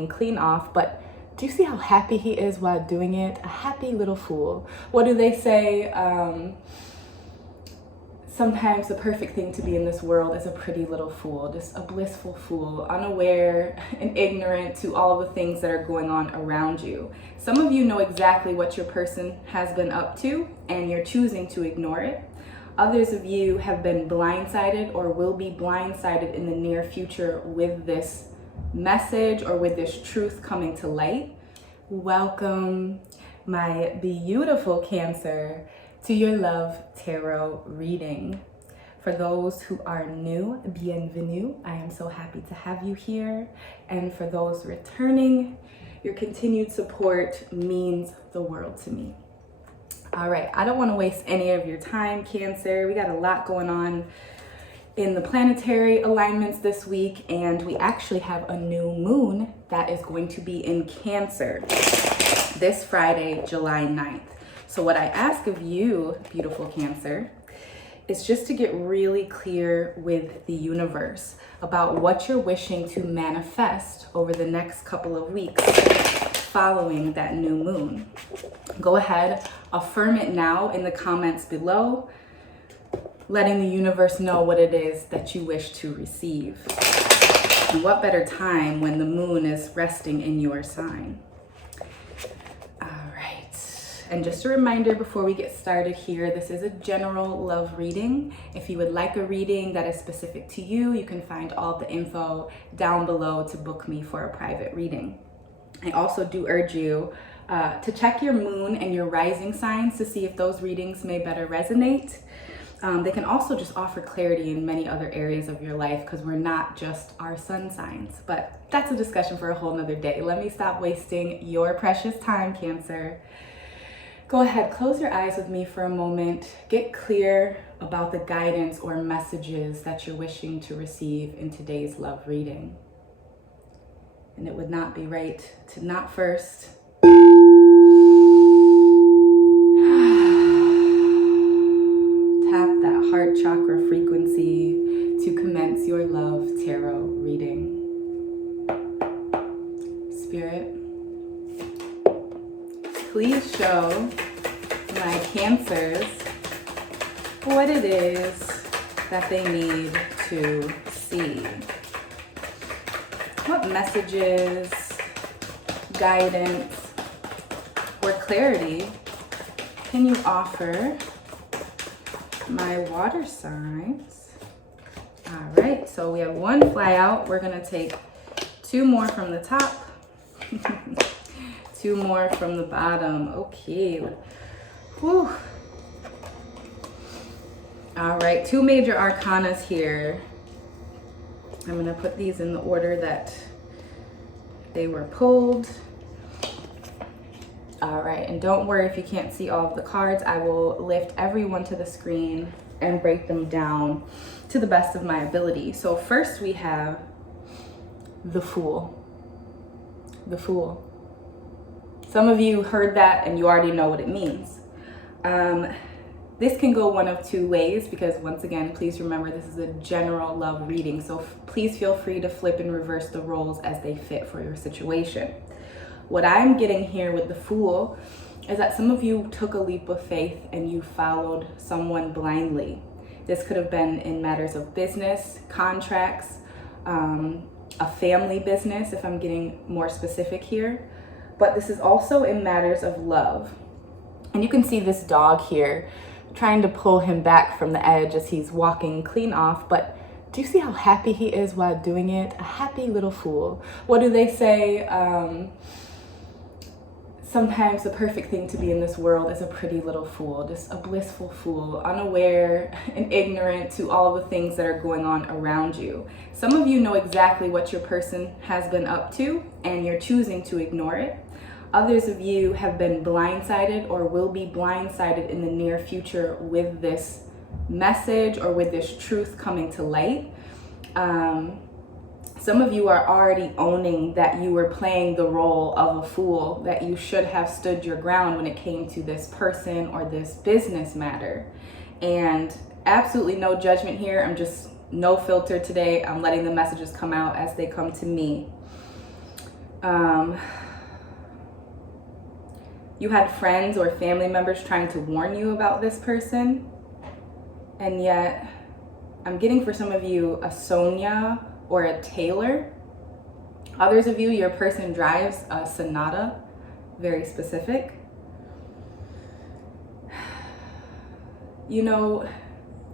walking clean off, but do you see how happy he is while doing it? A happy little fool. What do they say? Sometimes the perfect thing to be in this world is a pretty little fool, just a blissful fool, unaware and ignorant to all the things that are going on around you. Some of you know exactly what your person has been up to, and you're choosing to ignore it. Others of you have been blindsided or will be blindsided in the near future with this message or with this truth coming to light. Welcome, my beautiful Cancer, to your love tarot reading. For those who are new, bienvenue. I am so happy to have you here. And for those returning, your continued support means the world to me. All right, I don't want to waste any of your time, Cancer. We got a lot going on in the planetary alignments this week, and we actually have a new moon that is going to be in Cancer this Friday, July 9th. So what I ask of you, beautiful Cancer, is just to get really clear with the universe about what you're wishing to manifest over the next couple of weeks following that new moon. Go ahead, affirm it now in the comments below, letting the universe know what it is that you wish to receive. And what better time when the moon is resting in your sign? And just a reminder before we get started here, this is a general love reading. If you would like a reading that is specific to you, you can find all the info down below to book me for a private reading. I also do urge you to check your moon and your rising signs to see if those readings may better resonate. They can also just offer clarity in many other areas of your life because we're not just our sun signs, but that's a discussion for a whole nother day. Let me stop wasting your precious time, Cancer. Go ahead, close your eyes with me for a moment. Get clear about the guidance or messages that you're wishing to receive in today's love reading. And it would not be right to not first tap that heart chakra frequency to commence your love tarot reading. Spirit, please show my Cancers what it is that they need to see. What messages, guidance, or clarity can you offer my water signs? All right, so we have one fly out. We're gonna take two more from the top. Two more from the bottom. Okay. Whew. All right, two major arcanas here. I'm gonna put these in the order that they were pulled. All right, and don't worry if you can't see all of the cards. I will lift everyone to the screen and break them down to the best of my ability. So first we have the Fool. The Fool. Some of you heard that and you already know what it means. This can go one of two ways because once again, please remember this is a general love reading. So please feel free to flip and reverse the roles as they fit for your situation. What I'm getting here with the Fool is that some of you took a leap of faith and you followed someone blindly. This could have been in matters of business, contracts, a family business, if I'm getting more specific here. But this is also in matters of love. And you can see this dog here trying to pull him back from the edge as he's walking clean off. But do you see how happy he is while doing it? A happy little fool. What do they say? Sometimes the perfect thing to be in this world is a pretty little fool, just a blissful fool, unaware and ignorant to all the things that are going on around you. Some of you know exactly what your person has been up to and you're choosing to ignore it. Others of you have been blindsided or will be blindsided in the near future with this message or with this truth coming to light. Some of you are already owning that you were playing the role of a fool, that you should have stood your ground when it came to this person or this business matter. And absolutely no judgment here. I'm just no filter today. I'm letting the messages come out as they come to me. You had friends or family members trying to warn you about this person, and yet I'm getting for some of you a Sonia or a Taylor. Others of you, your person drives a Sonata, very specific. You know,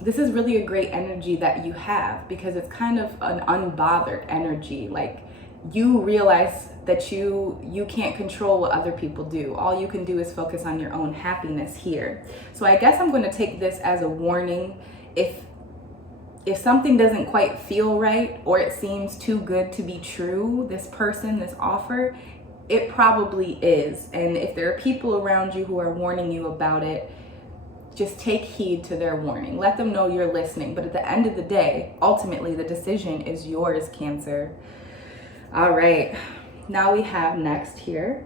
this is really a great energy that you have because it's kind of an unbothered energy. Like, you realize that you can't control what other people do. All you can do is focus on your own happiness here. So I guess I'm going to take this as a warning. If something doesn't quite feel right, or it seems too good to be true, this person, this offer, it probably is. And if there are people around you who are warning you about it, just take heed to their warning. Let them know you're listening. But at the end of the day, ultimately, the decision is yours, Cancer. All right, now we have next here,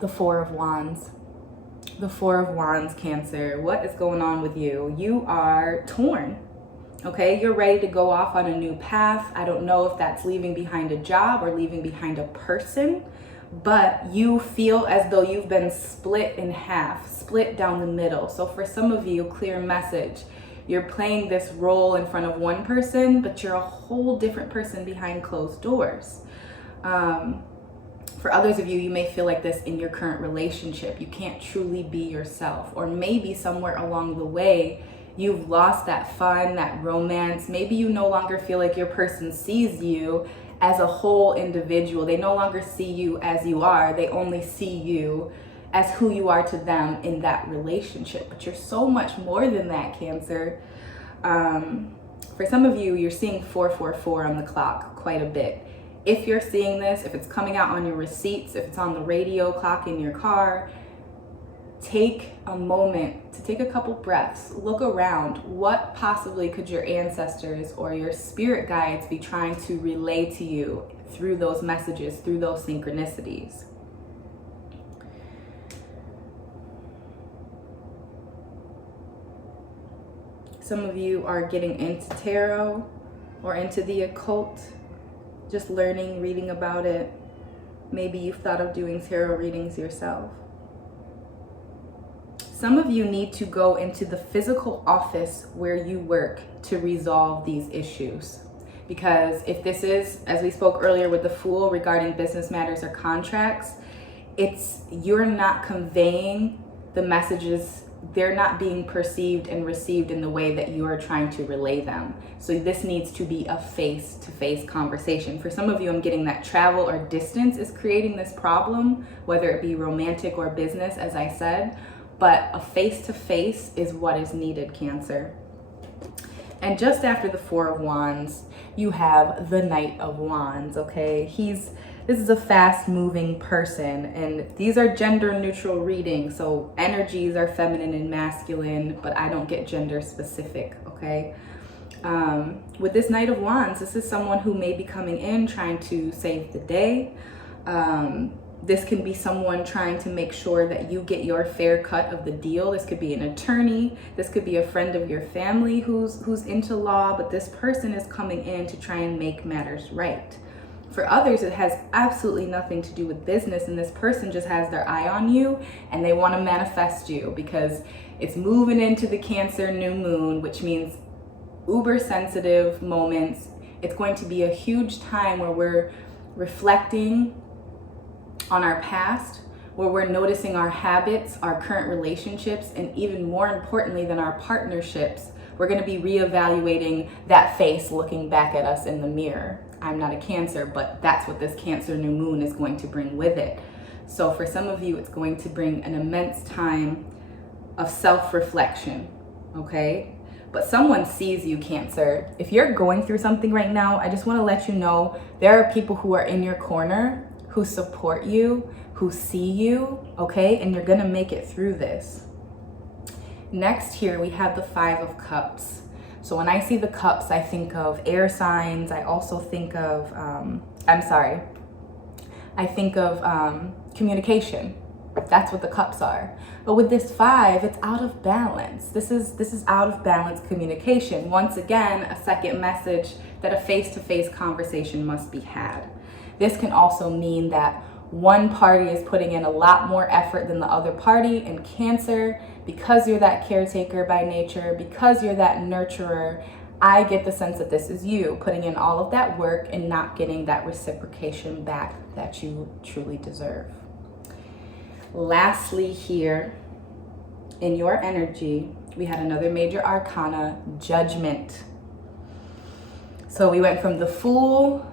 the Four of Wands. The Four of Wands, Cancer. What is going on with you? You are torn, okay? You're ready to go off on a new path. I don't know if that's leaving behind a job or leaving behind a person, but you feel as though you've been split in half, split down the middle. So for some of you, clear message. You're playing this role in front of one person, but you're a whole different person behind closed doors. For others of you, you may feel like this in your current relationship. You can't truly be yourself. Or maybe somewhere along the way, you've lost that fun, that romance. Maybe you no longer feel like your person sees you as a whole individual. They no longer see you as you are. They only see you as who you are to them in that relationship. But you're so much more than that, Cancer. For some of you, you're seeing 444 on the clock quite a bit. If you're seeing this, if it's coming out on your receipts, if it's on the radio clock in your car, take a moment to take a couple breaths. Look around. What possibly could your ancestors or your spirit guides be trying to relay to you through those messages, through those synchronicities? Some of you are getting into tarot or into the occult, just learning, reading about it. Maybe you've thought of doing tarot readings yourself. Some of you need to go into the physical office where you work to resolve these issues. Because if this is, as we spoke earlier with the Fool regarding business matters or contracts, you're not conveying the messages. They're not being perceived and received in the way that you are trying to relay them. So this needs to be a face-to-face conversation. For some of you, I'm getting that travel or distance is creating this problem, whether it be romantic or business, as I said, but a face-to-face is what is needed, Cancer. And just after the Four of Wands, you have the Knight of Wands, okay? This is a fast-moving person, and these are gender-neutral readings, so energies are feminine and masculine, but I don't get gender-specific, okay? With this Knight of Wands, this is someone who may be coming in trying to save the day. This can be someone trying to make sure that you get your fair cut of the deal. This could be an attorney. This could be a friend of your family who's into law, but this person is coming in to try and make matters right. For others, it has absolutely nothing to do with business, and this person just has their eye on you and they want to manifest you because it's moving into the Cancer new moon, which means uber sensitive moments. It's going to be a huge time where we're reflecting on our past, where we're noticing our habits, our current relationships, and even more importantly than our partnerships, we're going to be reevaluating that face looking back at us in the mirror. I'm not a Cancer, but that's what this Cancer new moon is going to bring with it. So for some of you, it's going to bring an immense time of self-reflection, okay? But someone sees you, Cancer. If you're going through something right now, I just want to let you know there are people who are in your corner, who support you, who see you, okay? And you're going to make it through this. Next here, we have the Five of Cups. So when I see the cups, I think of air signs. I also think of, I think of communication. That's what the cups are. But with this 5, it's out of balance. This is out of balance communication. Once again, a second message that a face-to-face conversation must be had. This can also mean that one party is putting in a lot more effort than the other party. And Cancer, because you're that caretaker by nature, because you're that nurturer, I get the sense that this is you putting in all of that work and not getting that reciprocation back that you truly deserve. Lastly, here in your energy, we had another major arcana, Judgment. So we went from the Fool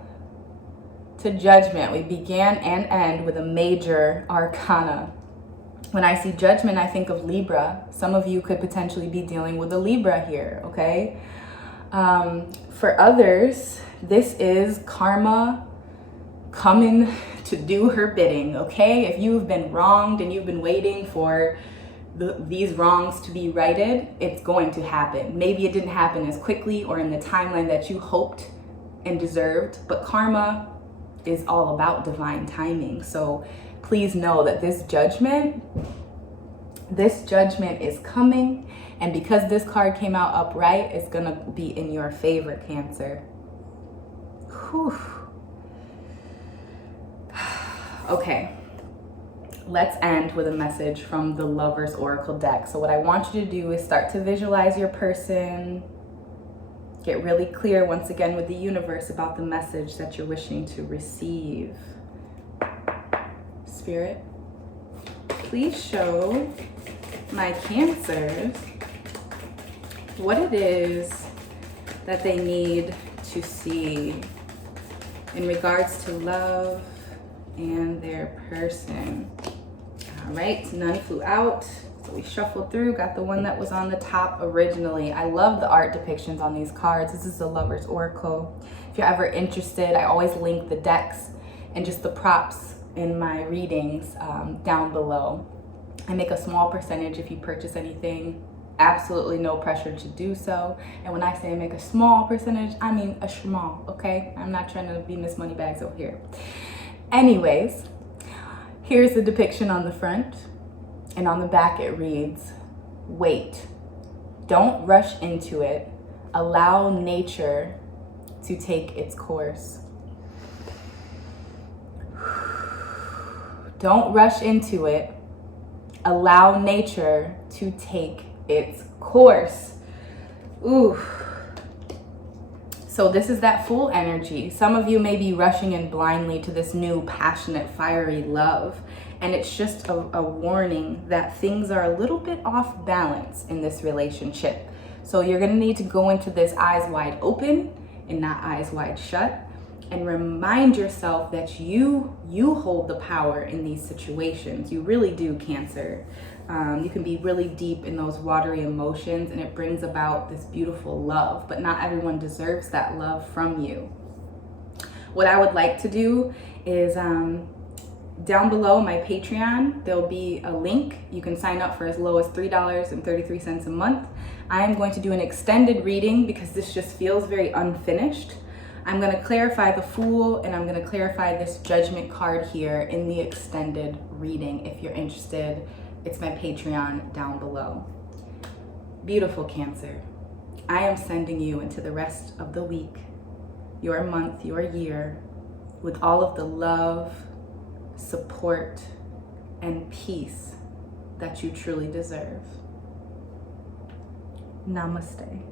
to Judgment. We began and end with a major arcana. When I see Judgment, I think of Libra. Some of you could potentially be dealing with a Libra here, okay? For others, this is karma coming to do her bidding, okay? If you've been wronged and you've been waiting for these wrongs to be righted, it's going to happen. Maybe it didn't happen as quickly or in the timeline that you hoped and deserved, but karma is all about divine timing. So please know that this judgment is coming, and because this card came out upright, it's gonna be in your favor, Cancer. Whew. Okay, let's end with a message from the Lover's Oracle deck. So what I want you to do is start to visualize your person. Get really clear once again with the universe about the message that you're wishing to receive. Spirit, please show my Cancers what it is that they need to see in regards to love and their person. All right, none flew out. So we shuffled through, got the one that was on the top originally. I love the art depictions on these cards. This is the Lover's Oracle. If you're ever interested, I always link the decks and just the props in my readings down below. I make a small percentage if you purchase anything. Absolutely no pressure to do so. And when I say make a small percentage, I mean a small, okay? I'm not trying to be Miss Moneybags over here. Anyways, here's the depiction on the front. And on the back it reads, wait, don't rush into it. Allow nature to take its course. Don't rush into it. Allow nature to take its course. Ooh. So this is that Fool energy. Some of you may be rushing in blindly to this new passionate, fiery love. And it's just a warning that things are a little bit off balance in this relationship. So you're gonna need to go into this eyes wide open and not eyes wide shut. And remind yourself that you hold the power in these situations. You really do, Cancer. You can be really deep in those watery emotions and it brings about this beautiful love, but not everyone deserves that love from you. What I would like to do is down below my Patreon, there'll be a link. You can sign up for as low as $3.33 a month. I am going to do an extended reading because this just feels very unfinished. I'm going to clarify the Fool and I'm going to clarify this Judgment card here in the extended reading. If you're interested, it's my Patreon down below. Beautiful Cancer, I am sending you into the rest of the week, your month, your year, with all of the love, support, and peace that you truly deserve. Namaste.